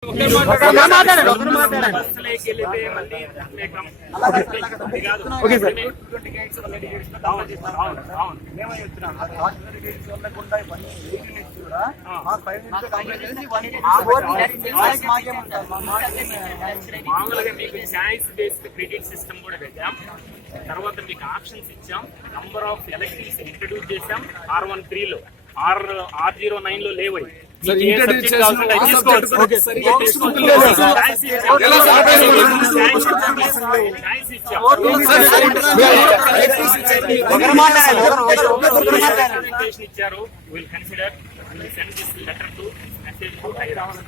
మామూలుగా మీకు choice based credit system కూడా పెట్టాం. తర్వాత మీకు ఆప్షన్స్ ఇచ్చాం. నంబర్ ఆఫ్ ఎలక్టివ్స్ ఇంట్రడ్యూస్ చేసాం. R13 లో R09 లో లేవు. ఇచ్చారు. Will consider send this letter to message to Hyderabad.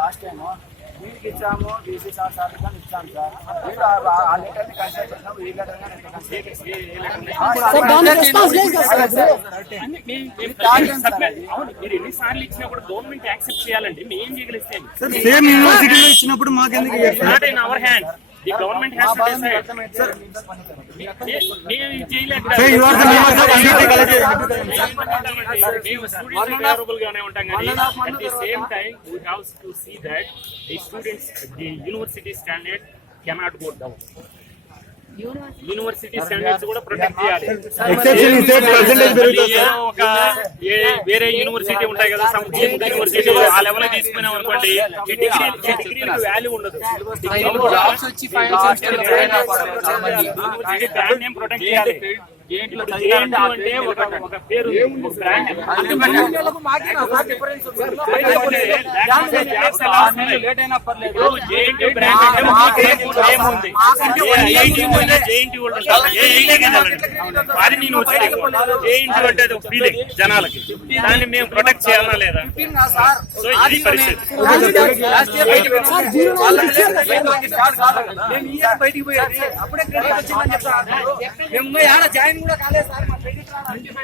Last time మీకు ఇచ్చాము బీసీ సార్ ఇచ్చాము సార్. ఆ లెటర్ ని కన్సిడర్ చేసినాము. ఈ లెటర్ మీరు ఎన్నిసార్లు ఇచ్చినా కూడా గవర్నమెంట్ యాక్సెప్ట్ చేయాలండి. మేము ఏం చేయగలిస్తే ఇచ్చినప్పుడు మాకెందుకు not in our hand. The government has to decide. At the same time, we have to see that the students, the university standard cannot go down. University standards కూడా ప్రొటెక్ట్ చేయాలి. వేరే university ఉంటాయి కదా, యూనివర్సిటీ ఆ level తీసుకున్నాం అనుకోండి, డిగ్రీకి value ఉండదు. బ్రాండ్ నేమ్ ప్రొటెక్ట్ చేయాలి. అంటే ఒక పేరు బ్రాండ్ అంటే ఫీలింగ్ జనాలకి, దాన్ని మేము ప్రొటెక్ట్ చేయాలా లేదా? సో ఇది పరిస్థితి. బయటికి పోయారు అప్పుడే జాయిన్ కూడా కాలేదు సార్.